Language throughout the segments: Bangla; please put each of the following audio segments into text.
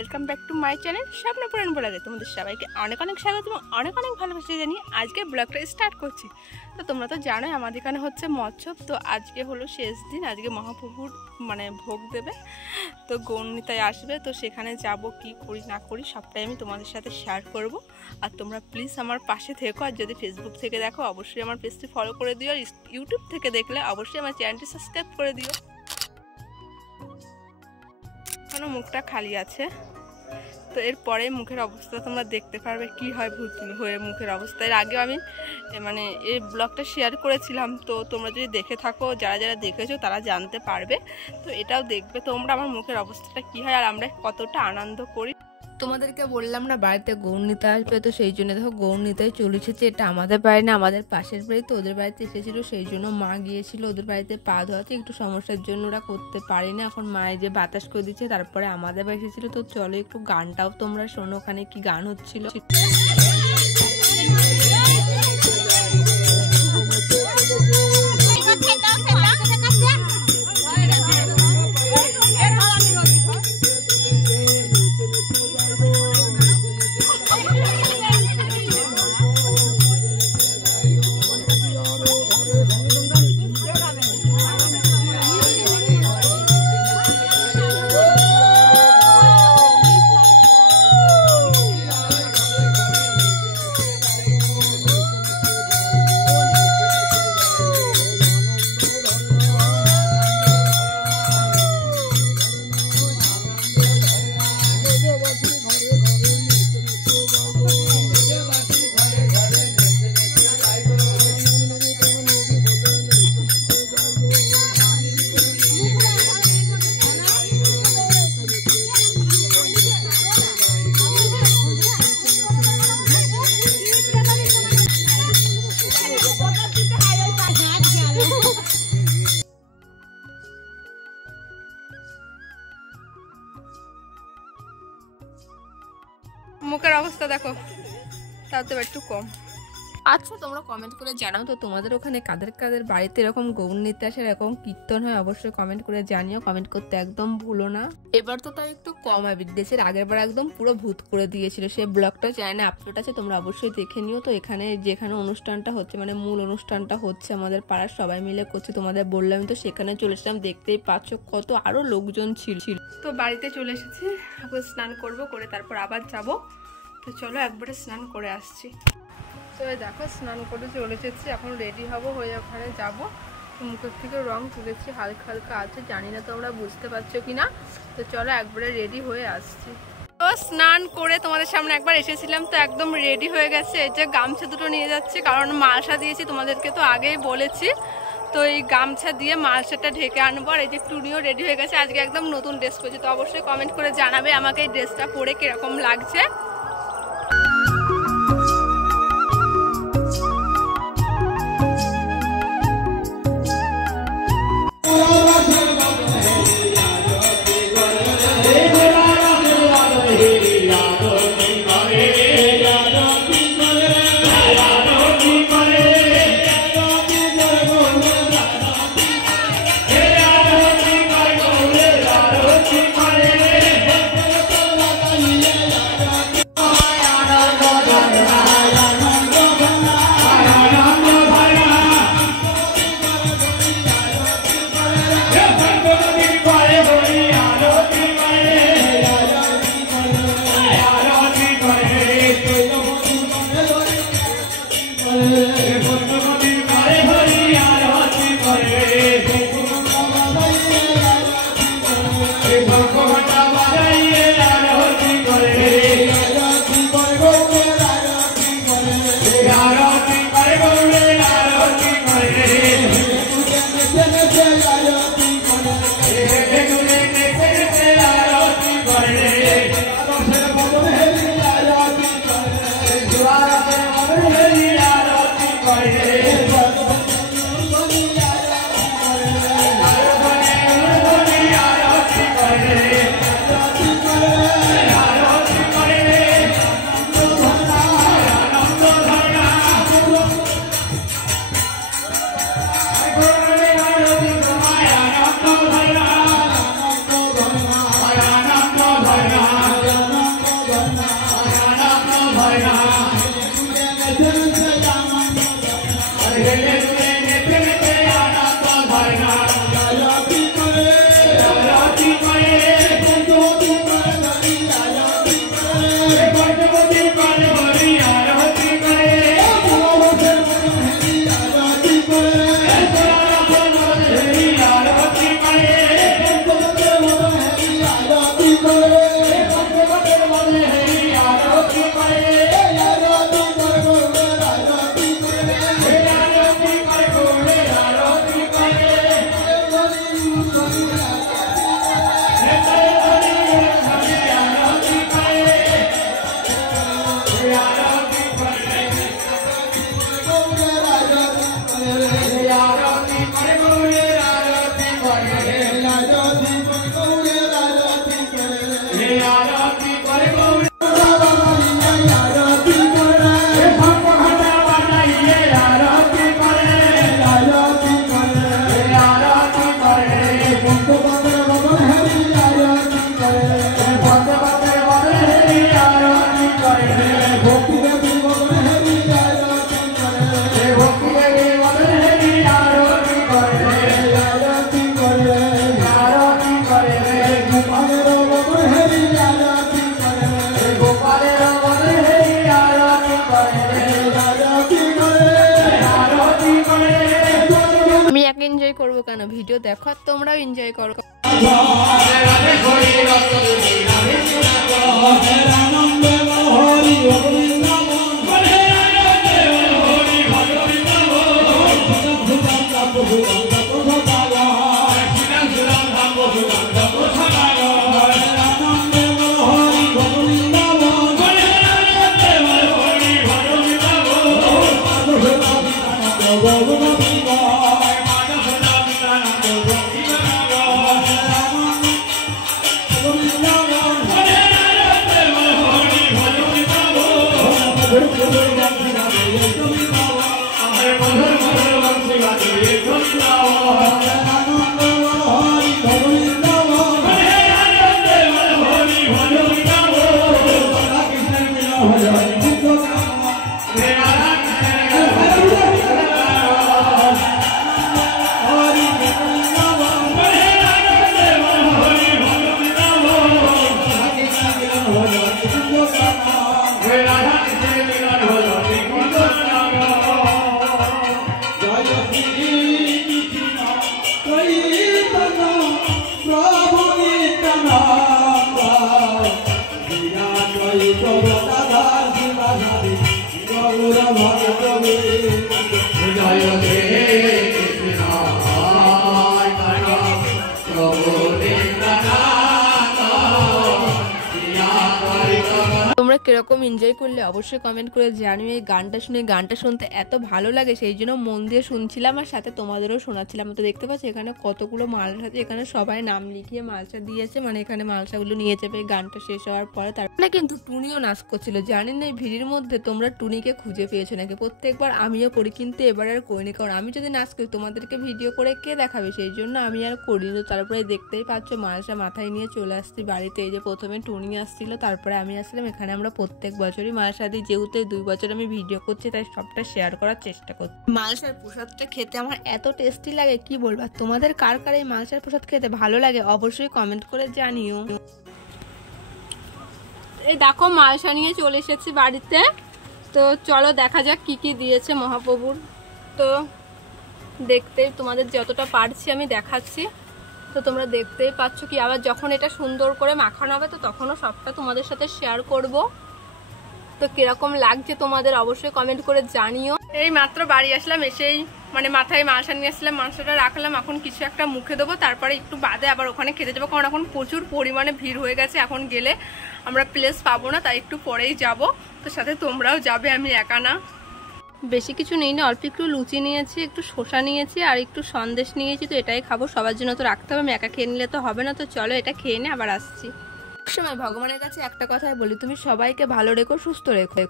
Welcome back to my channel Swapnapuran ব্লগে তোমাদের সবাইকে অনেক অনেক স্বাগত এবং অনেক অনেক ভালোবাসা জানিয়ে আজকে ব্লগটা স্টার্ট করছি। তো তোমরা তো জানোই আমাদের এখানে হচ্ছে মৎস্য, তো আজকে হলো শেষ দিন, আজকে মহাপ্রভুর ভোগ দেবে, তো গৌরনিতাই আসবে, তো সেখানে যাব কি করি না করি সবটাই আমি তোমাদের সাথে শেয়ার করব। আর তোমরা প্লিজ আমার পাশে থেকো, আর যদি ফেসবুক থেকে দেখো অবশ্যই আমার পেজটি ফলো করে দিও, আর ইউটিউব থেকে দেখলে অবশ্যই আমার চ্যানেলটি সাবস্ক্রাইব করে দিও। মুখটা খালি আছে, তো এরপরে মুখের অবস্থা তোমরা দেখতে পারবে কি হয় ভূত হয়ে মুখের অবস্থা। এর আগেও আমি এই ব্লগটা শেয়ার করেছিলাম, তো তোমরা যদি দেখে থাকো, যারা যারা দেখেছো তারা জানতে পারবে, তো এটাও দেখবে তোমরা আমার মুখের অবস্থাটা কি হয় আর আমরা কতটা আনন্দ করি। তোমাদেরকে বললাম না বাড়িতে গৌরনিতা আসবে, তো সেই জন্য দেখো গৌরনিতায় চলে এসেছে। এটা আমাদের বাড়ি না, আমাদের পাশের বাড়ি, তো ওদের বাড়িতে এসেছিল, সেই জন্য মা গিয়েছিল ওদের বাড়িতে পা ধোয়াতে, একটু সমস্যার জন্য ওরা করতে পারি না। এখন মায়ের যে বাতাস করে দিচ্ছে, তারপরে আমাদের বাড়ি এসেছিল। তো চলো একটু গানটাও তোমরা শোনো, ওখানে কি গান হচ্ছিল। মুখের অবস্থা দেখো, তাও তো একটু কম। আচ্ছা তোমরা কমেন্ট করে জানাও তো তোমাদের ওখানে কাদের কাদের বাড়িতে এরকম গৌরনিতা আসে, এরকম কীর্তন হয়, অবশ্যই কমেন্ট করে জানিও। কমেন্ট করতে একদম ভুলো না। এবার তো তাও একটু কম হবে, দেশের আগের বার একদম পুরো ভূত করে দিয়েছিল। সেই ব্লগটা চ্যানেলে আপলোড আছে, তোমরা অবশ্যই দেখে নিও। তো এখানে যেখানে অনুষ্ঠানটা হচ্ছে মূল অনুষ্ঠানটা হচ্ছে আমাদের পাড়ার সবাই মিলে করছে, তোমাদের বললাম, তো সেখানে চলে এসেছিলাম। দেখতেই পাচ্ছ কত আরো লোকজন ছিল। তো বাড়িতে চলে এসেছি, এখন স্নান করবো, করে তারপর আবার যাব। তো চলো একবারে স্নান করে আসছি। তো দেখো স্নান করে চলে এসেছি, এখন রেডি হব, হয়ে ওখানে যাব। মুখের থেকে রং তুলেছি, হালকা হালকা আছে, জানি না তোমরা বুঝতে পারছো কিনা। তো চলো একবারে রেডি হয়ে আসছি। তো স্নান করে তোমাদের সামনে একবার এসেছিলাম, তো একদম রেডি হয়ে গেছে। এই যে গামছা দুটো নিয়ে যাচ্ছি, কারণ মালসা দিয়েছি, তোমাদেরকে তো আগেই বলেছি। তো এই গামছা দিয়ে মালসাটা ঢেকে আনবো। আর এই যে টুনিও রেডি হয়ে গেছে, আজকে একদম নতুন ড্রেস পরেছি। তো অবশ্যই কমেন্ট করে জানাবে আমাকে এই ড্রেসটা পরে কিরকম লাগছে। আমি একা এনজয় করবো কেন, ভিডিও দেখো আর তোমরাও এনজয় করো। তোমরা কিরকম এনজয় করলে অবশ্যই কমেন্ট করে জানিও। এই গানটা শুনতে এত ভালো লাগে, সেই জন্য মন দিয়ে শুনছিলাম আর সাথে তোমাদেরও শোনাচ্ছিলাম। তো দেখতে পাচ্ছি এখানে কতগুলো মালসা আছে, এখানে সবাই নাম লিখিয়ে মালসা দিয়েছে, মানে এখানে মালসাগুলো নিয়ে যাবে গানটা শেষ হওয়ার পরে। তারপরে কিন্তু টুনিও নাচ করছিল। জানি না এই ভিড়ের মধ্যে তোমরা টুনিকে খুঁজে পেয়েছো নাকি। প্রত্যেকবার আমিও করি, কিন্তু এবার আর করিনি, কারণ আমি যদি নাচ করি তোমাদেরকে ভিডিও করে কে দেখাবে, সেই জন্য আমি আর করিনি। তারপরে দেখতেই পাচ্ছ মালসা মাথায় নিয়ে চলে আসছি বাড়িতে। এই যে প্রথমে টুনি আসছিল, তারপরে আমি আসলাম। এখানে আমরা প্রত্যেক বছরই মালসা দিই, যেহেতু 2 বছর আমি ভিডিও করছি তাই সবটা শেয়ার করার চেষ্টা করছি। মালসার প্রসাদটা খেতে আমার এত টেস্টি লাগে কি বলবো। তোমাদের কার কার এই মালসার প্রসাদ খেতে ভালো লাগে অবশ্যই কমেন্ট করে জানিও। এই দেখো মালসা নিয়ে চলে এসেছি বাড়িতে। তো চলো দেখা যাক কি কি দিয়েছে মহাপ্রভুর। তো দেখতে তোমাদের যতটা পারছি আমি দেখাচ্ছি। তো তোমরা দেখতেই পাচ্ছ কি, আবার যখন এটা সুন্দর করে মাখানো হবে তো তখনও সবটা তোমাদের সাথে শেয়ার করব। তো কিরকম লাগছে তোমাদের অবশ্যই কমেন্ট করে জানিও। এই মাত্র বাড়ি আসলাম, এসেই মানে মাথায় মালসা নিয়ে আসলাম, মালসাটা রাখলাম। এখন কিছু একটা মুখে দেবো, তারপরে একটু বাদে আবার ওখানে খেতে যাবো, কারণ এখন প্রচুর পরিমাণে ভিড় হয়ে গেছে। এখন গেলে আমরা প্লেস পাবো না, তাই একটু পরেই যাব। তো সাথে তোমরাও যাবে, আমি একা না। বেশি কিছু নেই না, অল্প একটু লুচি নিয়েছি, একটু শসা নিয়েছি আর একটু সন্দেশ নিয়েছি। তো এটাই খাবো, সবার জন্য তো রাখতে হবে, আমি একা খেয়ে নিলে তো হবে না। তো চলো এটা খেয়ে নে, আবার আসছি। সময় ভগবানের কাছে একটা কথাই বলি, তুমি সবাইকে ভালো রেখো, সুস্থ রেখো।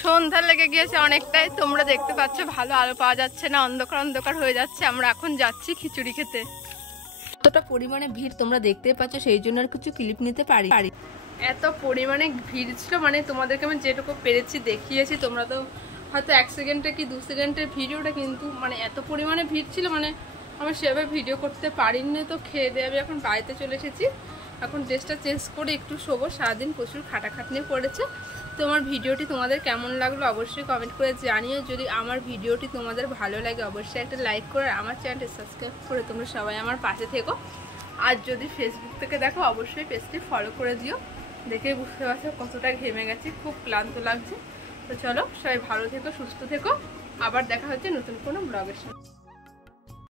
সন্ধ্যা লেগে গিয়েছে অনেকটাই, তোমরা দেখতে পাচ্ছ ভালো আলো পাওয়া যাচ্ছে না, অন্ধকার অন্ধকার হয়ে যাচ্ছে। আমরা এখন যাচ্ছি খিচুড়ি খেতে। এতটা পরিমাণে ভিড় তোমরা দেখতে পাচ্ছ, সেই জন্য আর কিছু ক্লিপ নিতে পারি। এত পরিমাণে ভিড় ছিল, মানে তোমাদেরকে আমি যেটুকু পেরেছি দেখিয়েছি। তোমরা তো হয়তো 1 সেকেন্ডে কি 2 সেকেন্ডের ভিডিওটা, কিন্তু মানে এত পরিমাণে ভিড় ছিল, মানে আমি সেভাবে ভিডিও করতে পারিনি। তো খেয়ে দিয়ে আমি এখন বাড়িতে চলে এসেছি। এখন ড্রেসটা চেঞ্জ করে একটু শোবো, সারাদিন প্রচুর খাটাখাটনি পড়েছে। তো আমার ভিডিওটি তোমাদের কেমন লাগলো অবশ্যই কমেন্ট করে জানিও। যদি আমার ভিডিওটি তোমাদের ভালো লাগে অবশ্যই একটা লাইক করে আমার চ্যানেলটি সাবস্ক্রাইব করে তোমরা সবাই আমার পাশে থেকো। আর যদি ফেসবুক থেকে দেখো অবশ্যই পেজটি ফলো করে দিও। দেখে বুঝতে পারছো কতটা ঘেমে গেছি, খুব ক্লান্ত লাগছে। তো চলো সবাই ভালো থেকো, সুস্থ থেকো, আবার দেখা হচ্ছে নতুন কোনো ব্লগের সাথে।